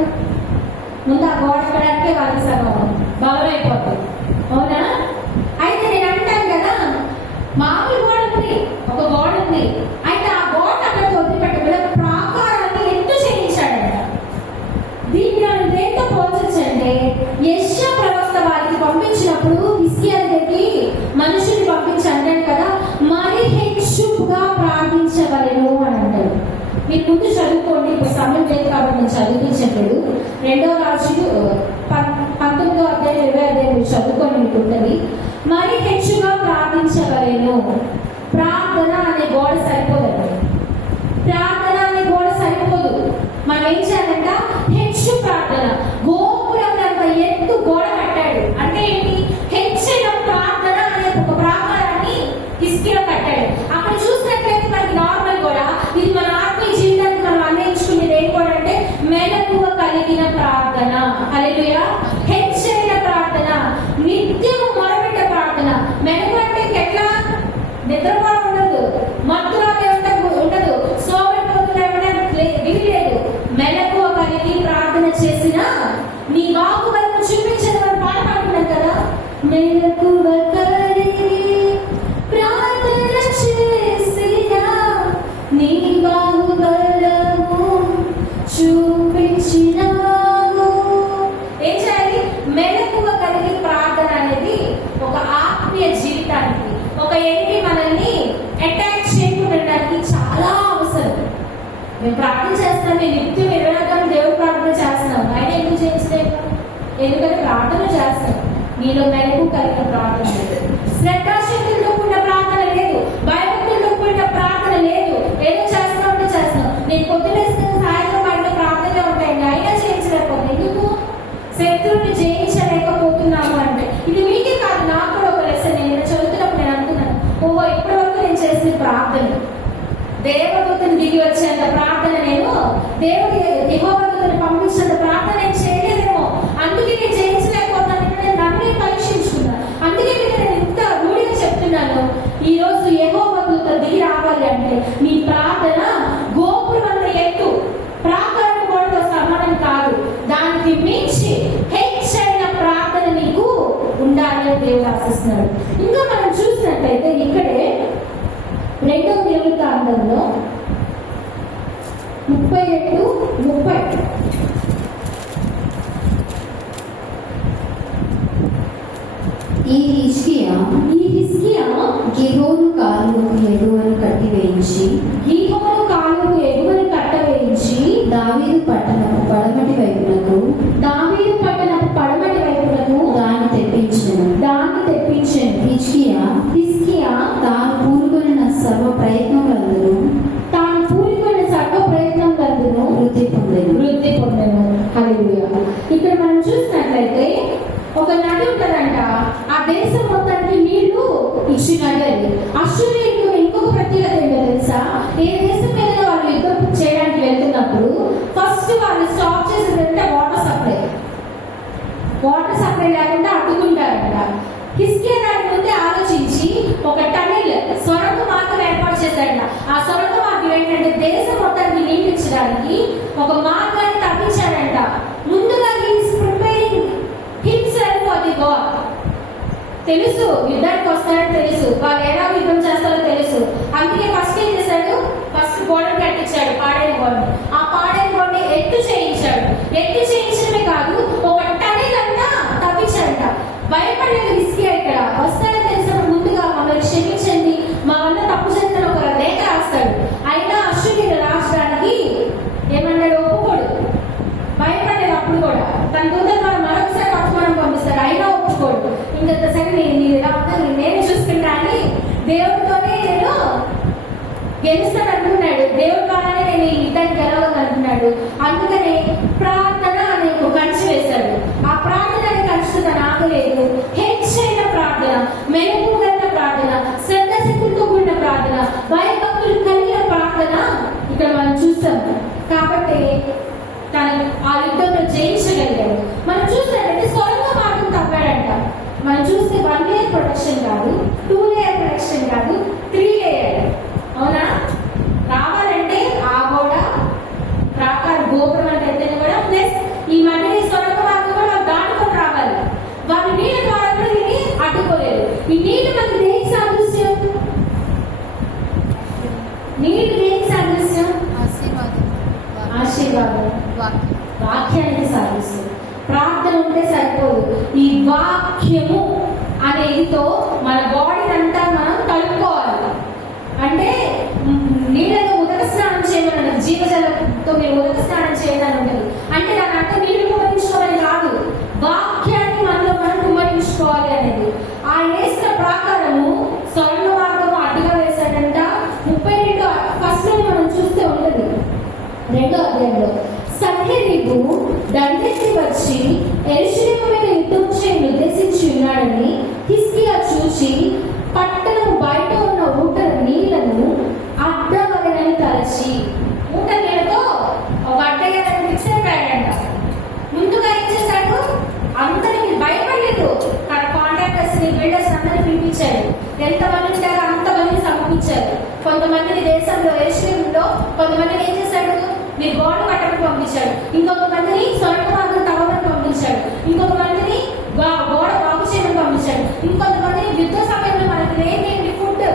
ముందు ఆ గోడ కట్టడానికే వాళ్ళకి సగం బలమైపోతుంది, అవునా? అయితే నేను అంటాను కదా, మామూలు గోడ ఉంది, ఒక గోడ ఉంది. అయితే ఆ గోడ అక్కడ వదిలిపెట్టకుండా ప్రాకారాన్ని ఎత్తు చేయించాడంట. దీన్ని మనం దేంతో పోల్చొచ్చంటే, యెషయా ప్రవక్త వారికి పంపించినప్పుడు హిజ్కియా దగ్గరికి మనుషుల్ని పంపించి అంటాడు కదా, మరి హెచ్చుగా ప్రార్థించవలెను అని అంటాడు. మీరు ముందు చదువుకోండి, ఇప్పుడు సమయం లేదు కాబట్టి నేను చదివించట్లేదు. 2వ రాజులు 19వ అధ్యాయం 20వ అధ్యాయం చదువుకోండి, మీకు ఉంటుంది. మరి హెచ్చుగా ప్రార్థించవలెను. ప్రార్థన అనే గోడ సరిపోదు. మనం ఏం చేయాలంట? హెచ్చు ప్రార్థన. గోపురం అంత ఎత్తు గోడ కట్టాడు అంటే ఏంటి? హెచ్చైన ప్రార్థన అనే ఒక ప్రాకారాన్ని హిజ్కియా కట్టాడు. అక్కడ చూసినట్లయితే మనకి నార్మల్ గోడ, ఇది మన ఆత్మీయ జీవితానికి మనం అన్వయించుకునేది ఏం గోడ అంటే మెలకువ కలిగిన ప్రార్థన. హల్లెలూయా. హెచ్చైన ప్రార్థన, నిత్యము మొరపెట్టే ప్రార్థన. మెలకువ అంటే ఎట్లా? నిద్రపోవడం ఉండదు, మత్తురాలే ఉండదు, సోమరిపోతున్నా విధి లేదు. మెలకువ కలిగి ప్రార్థన చేసిన నీ బాహుబలను చూపించిన వారు పాట పాడుతున్నాం కదా, మెలకువ కలిగి ప్రార్థన చేసిన నీ బాహుబలము చూపించినావు. ఏం చేయాలి? మెలకువ కలిగి ప్రార్థన అనేది ఒక ఆత్మీయ జీవితానికి, ఒక ఎనిమి మనల్ని అటాక్ చేయకుండా చాలా అవసరం. మేము ప్రార్థన చేస్తున్నాం, మేము నిత్యం 24 గంటలు దేవుడు ప్రార్థన చేస్తున్నాం. ఆయన ఎందుకు చేయించలేము? ఎందుకంటే ప్రార్థన చేస్తాం. మీలో మెలకు కలిగిన ప్రార్థన లేదు, శ్రద్ధాశక్తులతో కూడిన ప్రార్థన లేదు, భయభక్తులతో కూడిన ప్రార్థన లేదు. ఏదో చేస్తా ఉంటే చేస్తాం. నేను పొద్దునేస్తే సాయంత్రం బయట ప్రార్థనలే ఉంటాయండి, అయినా చేయించలేకపోతే ఎందుకు? శత్రువుని జయించలేకపోతున్నాము అంటే ఇది మీకే కాదు, నాకు కూడా ఒక లెసన్. నేను చదువుతున్నప్పుడు నేను అనుకున్నాను, ఓహో ఇప్పటి వరకు నేను చేసిన ప్రార్థన, దేవదూతను దిగి వచ్చేంత ప్రార్థన నేను, దేవుడి యెహోవాను పంపించినంత ప్రార్థన నేను చేయలేదేమో, అందుకే నేను జయించలేకపోతాను. నేను నన్ను పరీక్షించుకున్నాను. అందుకే మీకు నేను ఇంత రూఢిగా చెప్తున్నాను, ఈ రోజు యెహోవా దూత దిగి రావాలి అంటే మీ ఉండాలని దేవుడు ఆశిస్తున్నాడు. ఇంకా మనం చూసినట్లయితే ఇక్కడే 2వ దినవృత్తాంతంలో 32:30 ఈ హిజ్కియా గిహోను కాలువకు ఎగువను కట్టివేయించి దావీదు పట్టణపు పడమటి వైపునకు దాన్ని తెప్పించెను. హిజ్కియా తాను పూనుకొనిన సర్వ ప్రయత్నములందును వృద్ధి పొందెను. హల్లెలూయా. ఇక్కడ మనం చూసినట్లయితే ఒక నది ఉంటదంట, ఆ దేశం మొత్తానికి నీళ్లు ఇచ్చిన నది అది. అశ్షూరీయులకు ఇంకొక ప్రత్యేకత ఏంటో తెలుసా? ఏ దేశం మీద వాళ్ళు యుద్ధం చేయడానికి వెళ్తున్నప్పుడు ఫస్ట్ వాళ్ళు స్టాప్ చేసేదంటే వాటర్ సప్లై లేకుండా అడ్డుకుంటారంట. హిజ్కియా దాని ముందే ఆలోచించి ఒక టనెల్ సొరంగ మార్గం ఏర్పాటు చేశాడంట. ఆ సొరంగ మార్గం ఏంటంటే దేశం మొత్తానికి నీళ్ళు ఇచ్చడానికి ఒక మార్గాన్ని తప్పించాడంట. ముందుగా he's preparing himself for the war. తెలుసు యుద్ధానికి వస్తారని తెలుసు, వాళ్ళు ఎలా యుద్ధం చేస్తారో తెలుసు. అందుకే ఫస్ట్ ఏం చేశాడు? ఫస్ట్ గోడను కట్టించాడు, పాడైన గోడని. ఆ పాడైన గోడని ఎత్తు చేయించడమే కాదు, ఒక టనెల్ అంతా తప్పించాడంట. భయపడలేదు హిజ్కియా. ఇక్కడ వస్తారని తెలిసినప్పుడు ముందుగా మమ్మల్ని క్షమించండి, మా వల్ల తప్పు చేసిన ఒక లేఖ రాస్తాడు. అయినా అశ్షూరీయులు రాష్ట్రానికి ఏమన్నాడు? ఒప్పుకోడు. భయపడలేదు అప్పుడు కూడా. తన దూతల ద్వారా మరొకసారి వర్తమానం పంపిస్తాడు, అయినా ఒప్పుకోడు. ఇంకా సరే నేను ఇలా ఉంటా, నేనే చూసుకుంటా అని దేవుడితోనే నేను గెలుస్తాను అనుకున్నాడు. దేవుడి ద్వారానే నేను ఈ యుద్ధాన్ని గెలవాలనుకున్నాడు. అందుకనే ప్రార్థన అనే ఒక కంచి వేశాడు. ఆ ప్రార్థన అనే కంచితో తను ఆగలేదు. హెచ్చైన ప్రార్థన, మెరుపు కలిగిన ప్రార్థన, శ్రద్ధశక్తులతో కూడిన ప్రార్థన, భయభక్తులు కలిగిన ప్రార్థన ఇక్కడ మనం చూస్తాం. కాబట్టి తను ఆ యుద్ధంలో జయించగలిగాడు. మనం చూసినట్లయితే సొరంగ మార్గం తప్పాడంట. మనం చూస్తే 1 లేయర్ ప్రొటెక్షన్ కాదు, 2 లేయర్ ప్రొటెక్షన్ కాదు, 3 లేయర్. అవునా? రావాలంటే ఆ గోడ ప్రాకార గోపురం అంటే ఎత్తైన కూడా ప్లస్ ఈ మధ్య సొరంగ మార్గం కూడా దాటుకొని రావాలి. వాళ్ళు నీళ్ళ ద్వారా కూడా దీన్ని అడ్డుకోలేదు. ఈ నీళ్లు మనకి దేనికి సాదృశ్యం? నీళ్లు దేనికి సాదృశ్యం? ఆశీర్వాదం, వాక్యానికి సాధిస్తుంది. ప్రార్థన ఉంటే సరిపోదు, ఈ వాక్యము అనేదితో మన బాడీ అంతా మనం కలుపుకోవాలి. అంటే నీళ్ళతో ఉదక స్నానం చేయమని, జీవజలంతో మీరు ఉదక స్నానం చేయాలని ఉంటుంది. అంటే దాని అర్థం నీళ్లు కుమరించుకోవాలని కాదు, వాక్యాన్ని మనలో మనం కుమరించుకోవాలి అనేది. ఆ వేసిన ప్రాకారము స్వర్ణ మార్గము అడ్డుగా వేశాడంట. 32 ఫస్ట్ మనం చూస్తే ఉంటుంది 2వ అధ్యాయంలో. సన్హెరీబు దండెత్తి వచ్చి యెరూషలేము మీద యుద్ధం చేయను ఉద్దేశించి ఉన్నాడని హిజ్కియా చూచి పట్టణం బయట ఉన్న ఊటల నీళ్లను అడ్డవలనని తలచి, ఊట నీళ్ళతో ఒక అడ్డయ్యాలని ఫిక్స్ అయిపోయాడంట. ముందుగా ఏం చేశాడు? అందరికి భయపడలేదు. కాంట్రాక్టర్స్ ని, బిల్డర్స్ అందరినీ పిలిపించాడు. ఎంతమంది ఉంటారో అంతమందిని సమర్పించారు. కొంతమందిని దేశంలో యెరూషలేములో, కొంతమందిని ఏం చేశాడు? మీరు గోడ కట్టమని పంపించాడు. ఇంకొక మందిని సొరంగ మార్గం తవ్వమని పంపించాడు. ఇంకొక మందిని గోడ బాగు చేయమని పంపించాడు. ఇంకొంతమందిని యుద్ధ సమయంలో మనకి ఏంటి? ఫుడ్,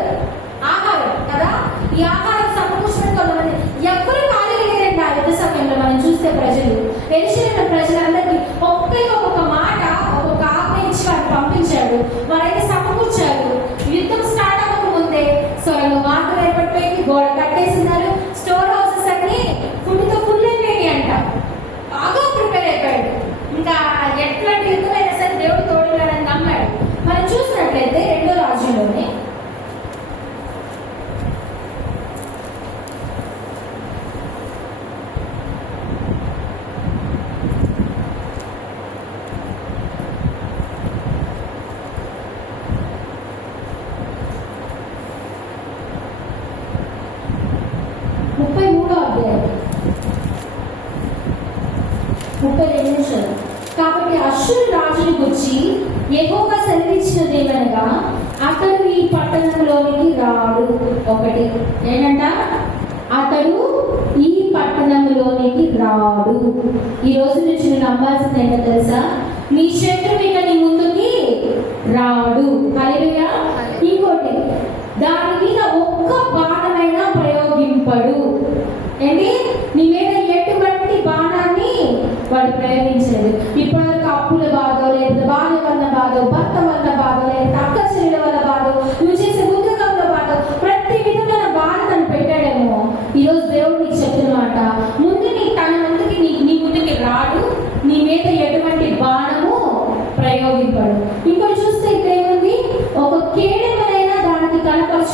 ఆహారం కదా. ఈ ఆహారం సమకూర్చడం కొంతమంది ఎవ్వరు ఖాళీ లేదండి. ఆ యుద్ధ సమయంలో మనం చూస్తే ప్రజలు, యెరూషలేము ప్రజలందరికీ ఒక్కొక్క మాట, ఒక్కొక్క ఆజ్ఞ ఇచ్చి వారిని పంపించాడు. వారైతే సమకూర్చారు. యుద్ధం స్టార్ట్ అవ్వక ముందే సొరంగ మార్గం ఏర్పడిపోయింది, గోడ కట్టేసినారు, స్టోర్ హౌసెస్ అన్ని ఫుడ్తో ఫుల్ అయిపోయినాయి అంట. బాగా ప్రిపేర్ అయిపోయాడు. ఇంకా ఎట్లాంటి యుద్ధం అయినా సరే దేవుడు తోడున్నాడని నమ్మాడు. మనం చూసినట్లయితే 2వ రాజ్యంలోనే 33వ అధ్యాయం 32 నిమిషాలు. కాబట్టి అశ్షూరు రాజుని గురించి యెహోవా సెలవిచ్చినదేమనగా, అతడు ఈ పట్టణంలోనికి రాడు. ఒకటి ఏంటంట? అతడు ఈ పట్టణంలోనికి రాడు. ఈ రోజు నుంచి నువ్వు నమ్మాల్సింది ఏంటో తెలుసా? నీ శత్రువు ఇక నీ ముందుకి రాడు.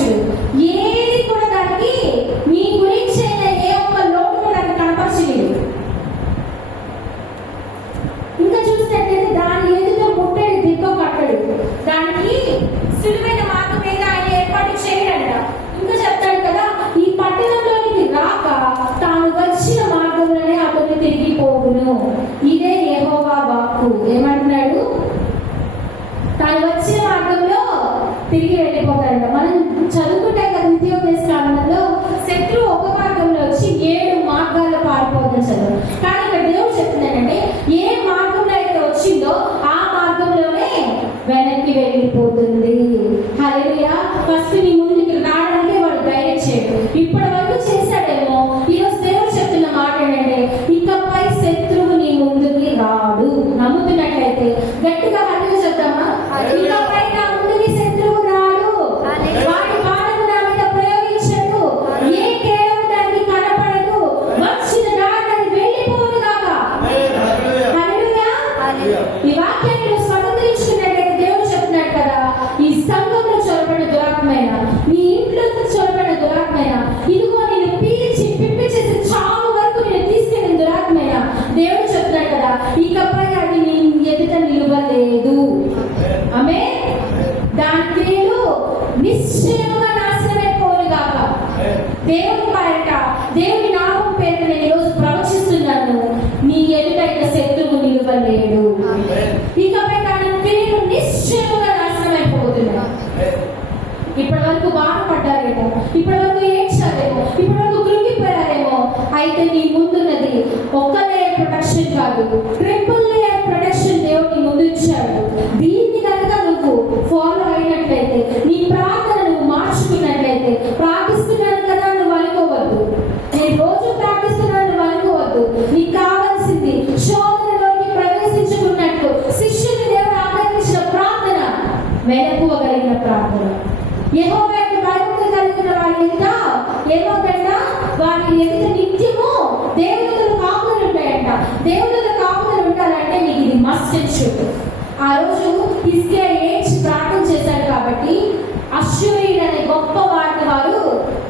కనపరచుడు. ఏది కూడా దానికి మీ గురించి ఏ ఒక్క లోటును దానికి కనపరచలేదు. ఇంకా చూసినట్లయితే దాని ఎదుట ముట్టడి దిబ్బ కట్టడు, దానికి సులువైన మార్గం మీద ఆయన ఏర్పాటు చేయడంట. ఇంకా చెప్తాడు కదా, ఈ పట్టణంలోనికి రాక తాను వచ్చిన మార్గంలోనే అతను తిరిగిపోవును. ఇదే యెహోవా వాక్కు. ఏమంటున్నాడు? తాను వచ్చిన మార్గంలో తిరిగి వెళ్ళిపోతాడంట. మనం చదువుకుంటాం కదా ద్వితీయోపదేశకాండంలో, శత్రువు ఒక మార్గంలో వచ్చి 7 మార్గాల్లో పారిపోతుంది చదువు. కానీ ఇక్కడ దేవుడు చెప్తున్నాడంటే ఏ మార్గంలో అయితే వచ్చిందో ఆ మార్గంలోనే వెనక్కి వెళ్ళిపోతుంది. హల్లెలూయా. ఫస్ట్ నీ ముందుకు రావడానికి వాడు డైరెక్ట్ చేయడు. ఇప్పటి వరకు చేశాడేమో, ఈరోజు దేవుడు చెప్తున్న మాట ఏంటంటే ఇకపై శత్రువు నీ ముందుకి రాడు. నమ్ముతున్నట్లయితే గట్టిగా హల్లెలూయా చెప్తామా? ఇకపై నా ముందుకి శత్రువు రాడు, వాడి బాణము నా మీద ప్రయోగించడు, ఏ కేడము దానికి కనపడదు, వచ్చిన దారిని వెళ్ళిపోను గాక. హల్లెలూయా. ఈ వాక్యాన్ని నువ్వు స్వతంత్రించుకున్నట్లయితే దేవుడు చెప్తున్నాడు కదా, ఈ సంఘంలో చొరబడిన దురాత్మైన, నీ ఇంట్లో చొరబడిన దురాత్మైన, ఇదిగో నేను పీల్చి పిప్పి చేసి చావు వరకు నేను తీసుకెళ్ళిన దురాత్మైన, దేవుడు చెప్తున్నాడు కదా, ఇకపై అది నీ ఎదుట నిలవలేదు. ఆమేన్. దాని క్రియలు నిశ్చయముగా నాశనమైపోను గాక. దేవుని పేరట, దేవుని నామం పేరుట నేను ఈరోజు ప్రవచిస్తున్నాను, నీ ఎదుటైన శత్రువు నిలవలేడు. ఇకపై దాని క్రియలు నిశ్చయముగా నాశనమైపోతున్నాయి. ఇప్పటి వరకు బాధపడ్డారేమో, ఇప్పటి వరకు ఏడ్చారేమో, ఇప్పటి వరకు కృంగిపోయారేమో. అయితే నీ ముందున్నది ఒక లేయర్ ప్రొటెక్షన్ కాదు, ట్రిపుల్ లేయర్ ప్రొటెక్షన్ దేవుడు నీ ముందు ఇచ్చాడు. దీన్ని కనుక నువ్వు ఫాలో అయినట్లయితే, నీ ప్రార్థన నువ్వు మార్చుకున్నట్లయితే, ప్రార్థిస్తున్నాను కదా నువ్వు అనుకోవద్దు, నేను రోజు ప్రార్థిస్తున్నాను నువ్వు అనుకోవద్దు. నీకు కావాల్సింది శోధనలోకి ప్రవేశించుకున్నట్లు శిష్యుని దేవుడు ఆగ్రహించిన ప్రార్థన, మెలకువగలిగిన ప్రార్థన. యెహోవా యొక్క భయభక్తులు కలిగిన వారి ఎదుట ఏమవుతాయంట? వారి ఎదుట నిత్యము దేవుళ్ళ కాపుదలు ఉంటాయంట. దేవుళ్ళ కాపుదలు ఉంటారంటే నీకు ఇది మస్ట్ అండ్ షుడ్. ఆ రోజు హిజ్కియా ఏడ్చి ప్రార్థన చేశాడు కాబట్టి అష్షూరీయుడు అనే గొప్ప వారిని వారు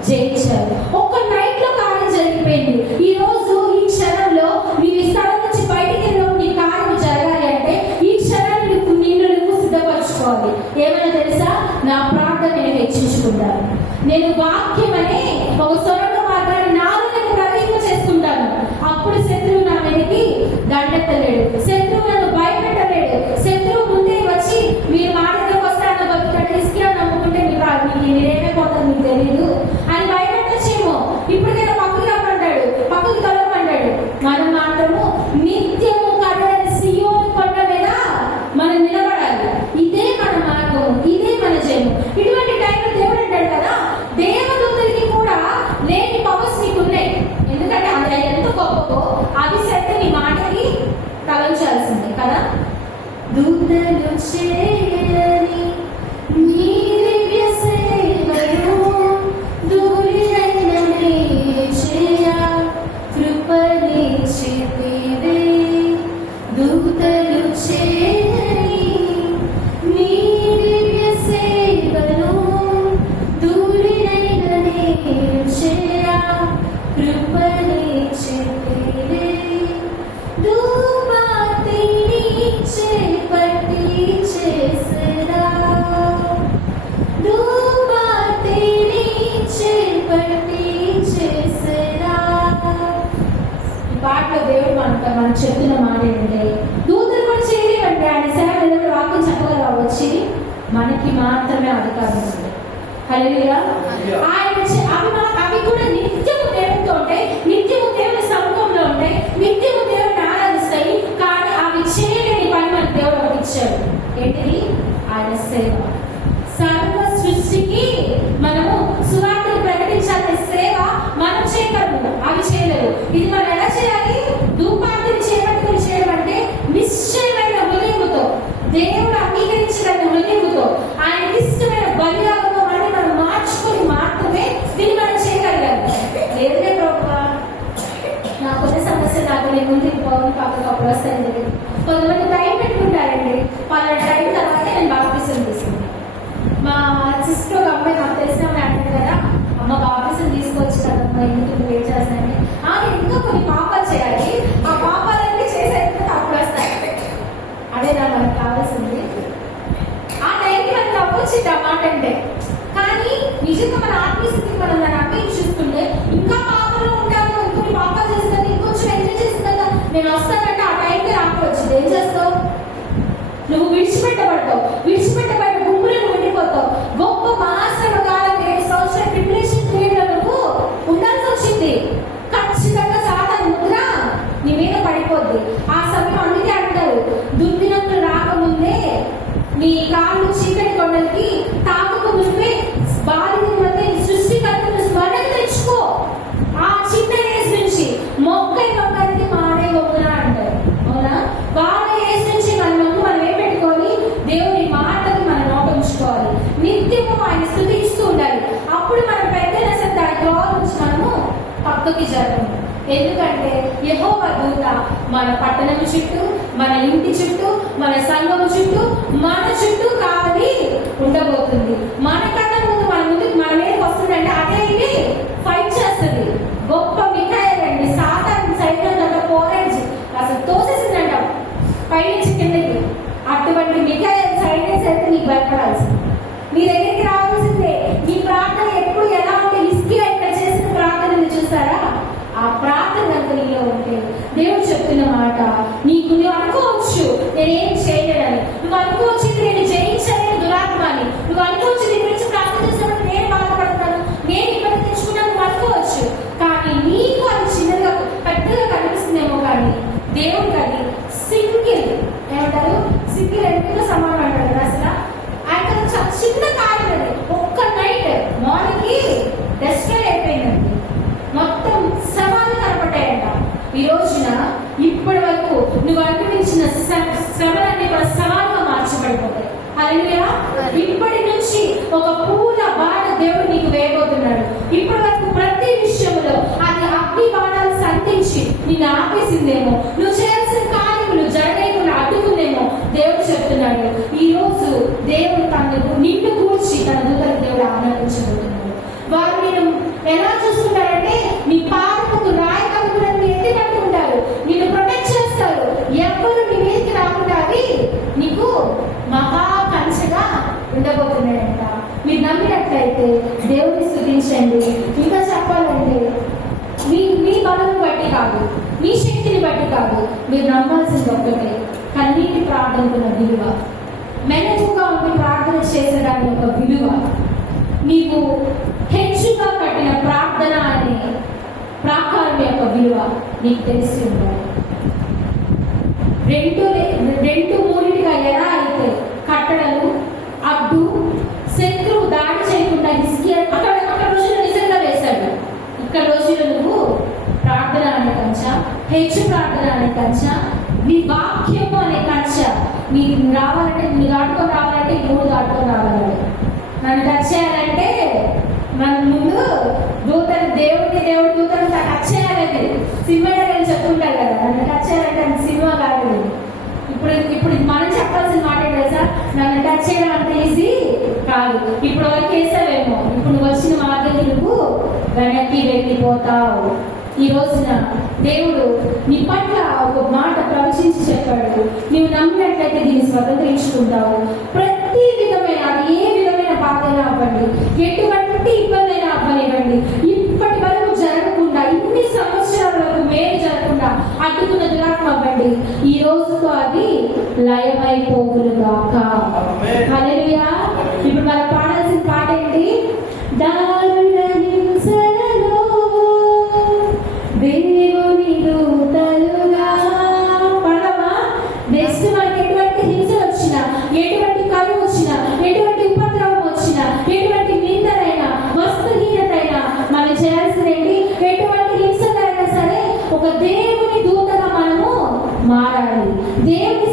జయించారు. ఒక్క నైట్ లో కార్యం జరిగిపోయింది. ఈ రోజు ఈ క్షణంలో నీవు ఈ స్థలం నుంచి బయటికి వెళ్ళినప్పుడు నీ కార్యం జరగాలి అంటే ఈ క్షణాన్ని నిన్ను నువ్వు సిద్ధపరచుకోవాలి. ఏమైనా తెలుసా? నా ప్రార్థన నేను హెచ్చించుకుంటాను, నేను వాక్యం అనే ఒక సొరంగ మార్గాన్ని నాలో నేను ప్రవేశింప చేసుకుంటాను. అప్పుడు శత్రువు నా మీదకి దండెత్తలేడు, శత్రువు నన్ను భయపెట్టలేడు. శత్రువు ముందే వచ్చి మీరు మా దగ్గరకు వస్తారన్న బతుకు తీసుకురా నమ్ముకుంటే మీరేమైపోతారు మీకు తెలీదు అని భయపెట్టచ్చేమో. ఇప్పటికైనా పక్కకు రమ్మంటాడు, పక్కకు తొలగమంటాడు. మనం మాత్రము నిత్యము కదలని సియోను కొండ మీద మనం నిలబడాలి. ఇదే మన మార్గం, ఇదే మన జయం. ఇటువంటి టైంలో దేవుడు అంటాడు కదా, దేవదూతలకి కూడా లేని పవర్స్ నీకు ఉన్నాయి. ఎందుకంటే అది ఎంత గొప్పకో అవి సైతం నీ మాటకి తలంచాల్సిందే కదా. దూతలు చేయని నీ దివ్య సేవను దూరినైననే చేయ కృపనిచ్చితివే. దూతలు చేయని నీ దివ్య సేవను దూరినైననే చేయ కృపనిచ్చితివే. ధూపార్తిని చేపట్టి చేసెదా, ధూపార్తిని చేపట్టి చేసెదా. ఈ పాటలో దేవుడు మనం చెప్తున్న మాట ఏంటంటే, దూతలు కూడా చేయలేవంటే ఆయన సేవలు వాక్యం చెప్పగలరా వచ్చి, మనకి మాత్రమే అధికారం ఉంది. హల్లెలూయా. ఆయన అవి కూడా నిత్యము దేవునితో ఉంటాయి, నిత్యము దేవుని సముఖంలో ఉంటాయి, నిత్యము దేవుని ఆరాధిస్తాయి. కానీ అవి చేయలేని పని మన దేవుడు ఒకటి ఇచ్చాడు. ఏంటిది? ఆయన సేవ. సర్వ సృష్టికి మనము సువార్తను ప్రకటించాలనే సేవ మనం చేయగలము, అవి చేయలేరు. ఇది మనం ఎలా చేయాలి? ధూపార్తిని చేపట్టుకుని చేయడం అంటే నిశ్చయమైన హృదయముతో, దేవుడు అంగీకరించగలిగిన హృదయముతో, ఆయనకి ఇష్టమైన బలియాగంలో మనం మార్చుకొని మాత్రమే దీన్ని మనం చేయగలిగాము. లేదులే ప్రభువా, నాకున్న సమస్యలు నాకు నేను ముందుకు పోవడం పక్కకు అప్పుడు వస్తాయని తెలియదు. కొంతమంది టైం పెట్టుకుంటారండి, వాళ్ళ టైం తర్వాత నేను బాప్టిజం తీసుకుంటాను. మా సిస్టర్ ఒక అమ్మాయి నాకు తెలిసిన వచ్చింది ఆ మాట అంటే. కానీ నిజంగా మన ఆత్మీయస్థితి మనం దాన్ని అన్వేషిస్తుంటే ఇంకా పాపంలో ఉంటాను, ఇంకొన్ని పాపాలు చేస్తుంది, ఇంకొంచెం ఎంజాయ్ చేస్తుంది కదా, నేను వస్తానంటే ఆ టైంకి రాకపోవచ్చు. ఏం చేస్తావు? నువ్వు విడిచిపెట్టబడ్డ గుంపులో నువ్వు ఉండిపోతావు. గొప్ప మహాశ్రమ కాలం 7 సంవత్సరాల ట్రిబ్యులేషన్ పీరియడ్ లో నువ్వు ఉండాల్సి వచ్చింది. ఖచ్చితంగా సాతాను ముద్ర నీ మీద పడిపోద్ది. ఆ సమయం అందుకే అంటారు, దుర్దినములు రాకముందే నీ కాళ్ళు చీకటి కొండలకి తాకకు ముందే బాధిత మధ్య సృష్టికర్తను స్మరణ తెచ్చుకో. ఆ చిన్న ఏజ్ నుంచి మొక్కై మొక్కది మానే మొక్కన అంటారు. అవునా? వాళ్ళ ఏజ్ నుంచి మనం ఏం పెట్టుకోవాలి? దేవుని మాటలు మన నోట ఉంచుకోవాలి. నిత్యము ఆయన స్తుతిస్తూ ఉండాలి. అప్పుడు మనం పెద్దల దాని ద్వారా నుంచి మనము పక్కకి జరగము. ఎందుకంటే యెహోవా దూత మన పట్టణం చుట్టూ, మన ఇంటి చుట్టూ, మన సంఘం చుట్టూ, మన చుట్టూ కావాలి ఉండబోతుంది. మనకన్నా ముందు మన ముందుకు మన మీదకి వస్తుందంటే అదే ఇది ఫైట్ చేస్తుంది. గొప్ప మిఖాయేలండి సాతాను సైతం దగ్గర పోరాడి అసలు తోసేసిందంట పైనుంచి కిందకి. అటువంటి మిఖాయేల్ సైలెన్స్ అయితే నీకు భయపడాల్సింది. నీ దగ్గరికి రావాల్సిందే. నీ ప్రార్థన ఎప్పుడు ఎలా ఉంటే హిజ్కియా ఇక్కడ చేసిన ప్రార్థనని చూసారా? ఆ ప్రార్థన కనుక నీలో ఉంటే దేవుడు చెప్తున్న మాట నీకు నువ్వు అనుకోవచ్చు నేనేం చేయలేదని, నువ్వు అనుకోవచ్చు నేను జయించలేని దురాత్మని, నువ్వు అనుకోవచ్చు నీ గురించి ప్రార్థన చేసినప్పుడు నేను బాధపడతాను, నేను ఇబ్బంది తెచ్చుకున్నాను, నువ్వు అనుకోవచ్చు. కానీ నీకు అది చిన్నగా పెద్దగా కనిపిస్తుందేమో, కానీ దేవుడికి అది సింగిల్ ఏమంటారు, సింగిల్ ఎంతో సమానం అంటారు కదా. అసలు ఆయన చాలా చిన్న కార్యం అది. ఒక్క నైట్ మార్నింగ్కి డెస్ట్రాయ్ అయిపోయిందండి. మొత్తం సవాలు కనపడ్డాయంట. ఈ రోజున ఇప్పటి వరకు నువ్వు అనుభవించిన శ్రమలన్నీ కూడా సవాలుగా మార్చబడిపోతాయి. హల్లెలూయా. ఇప్పటి నుంచి ఒక పూల బాణ దేవుడు నీకు వేయబోతున్నాడు. ఇప్పటి వరకు ప్రతి విషయంలో అది అగ్ని బాణాలు సంధించి నిన్ను ఆపేసిందేమో, నువ్వు చేయాల్సిన కార్యములు జరగకుండా అడ్డుకుందేమో దేవుడు చెప్తున్నాడు. ఈ రోజు దేవుడు నిన్ను కూర్చి తన దూతలకు దేవుడు ఆనందించబోతున్నాడు. వారు నేను ఎలా చూసుకుంటారంటే నీ పాదముకు రాయి కలుగులను ఎత్తి పట్టుకుంటారు, నిన్ను ప్రొటెక్ట్ చేస్తారు. ఎవరు నీ మీదకి రాకుండా అది నీకు మహా కంచెగా ఉండబోతున్నాడంట. మీరు నమ్మినట్లయితే దేవుడిని స్తుతించండి. ఇంకా చెప్పాలంటే మీ బలం బట్టి కాదు, మీ శక్తిని బట్టి కాదు, మీరు నమ్మాల్సింది ఒక్కటే కన్నీటి ప్రార్థనకున్న విలువ, మెల్లగా ఉండి ప్రార్థన చేసేదాని యొక్క విలువ, నీవు హెచ్చుగా కట్టిన ప్రార్థన అనే ప్రాకారం యొక్క విలువ నీకు తెలిసి ఉండాలి. రెండు మూడింటిగా ఎలా అయితే కట్టడలు అడ్డు శత్రువు దాడి చేయకుండా హిజ్కియా అక్కడ రోజులు నిజంగా వేశాడు. ఇక్కడ రోజులు నువ్వు ప్రార్థన అనే కంచ, హెచ్చు ప్రార్థన అనే కంచ, నీ వాక్యము అనే కంచ, నీకు రావాలంటే నీ దాటుకొని రావాలంటే 3 దాటుకొని రావాలంటే, నన్ను టచ్ చేయాలంటే మన ముందు దేవుడు దూతను టచ్ చేయాలంటే సినిమా చెప్పుకుంటారు కదా, నన్ను టచ్ చేయాలంటే అది సినిమా కాదు. ఇప్పుడు మనం చెప్పాల్సిన మాట ఏంటో సార్, నన్ను టచ్ చేయడం అంత ఈజీ కాదు. ఇప్పుడు వరకు వేసావేమో, ఇప్పుడు నువ్వు వచ్చిన మార్గం నువ్వు వెనక్కి వెళ్ళిపోతావు. ఈ రోజున దేవుడు నీ పట్ల ఒక మాట ప్రవచించి చెప్పాడు. నీవు నమ్మినట్లయితే దీన్ని స్వతంత్రించుకుంటావు. ప్రతి విధమైన అది ఏ విధమైన బాధైనా అవ్వండి, ఎటువంటి ఇబ్బంది అయినా అవ్వనివ్వండి, ఇప్పటి వరకు జరగకుండా ఇన్ని సంవత్సరాల వరకు మేలు జరగకుండా అడ్డుకున్న దురాత్మ అవ్వండి, ఈ రోజుతో అది లయమైపోవునుగాక. హల్లెలూయా. ఇప్పుడు మనం పాడాల్సిన పాట ఏంటి? దారుణ హింసలలో దేవుని దూతలుగా పడవా. నెక్స్ట్ మనకి ఎటువంటి హింస వచ్చినా, ఎటువంటి కరువు వచ్చినా, ఎటువంటి ఉపద్రవం వచ్చినా, ఎటువంటి నిందనైనా వస్తుహీనతైనా మనం చేయాల్సిందేంటి? ఎటువంటి హింసలైనా సరే ఒక దేవుని దూతగా మనము మారాలి. దేవుని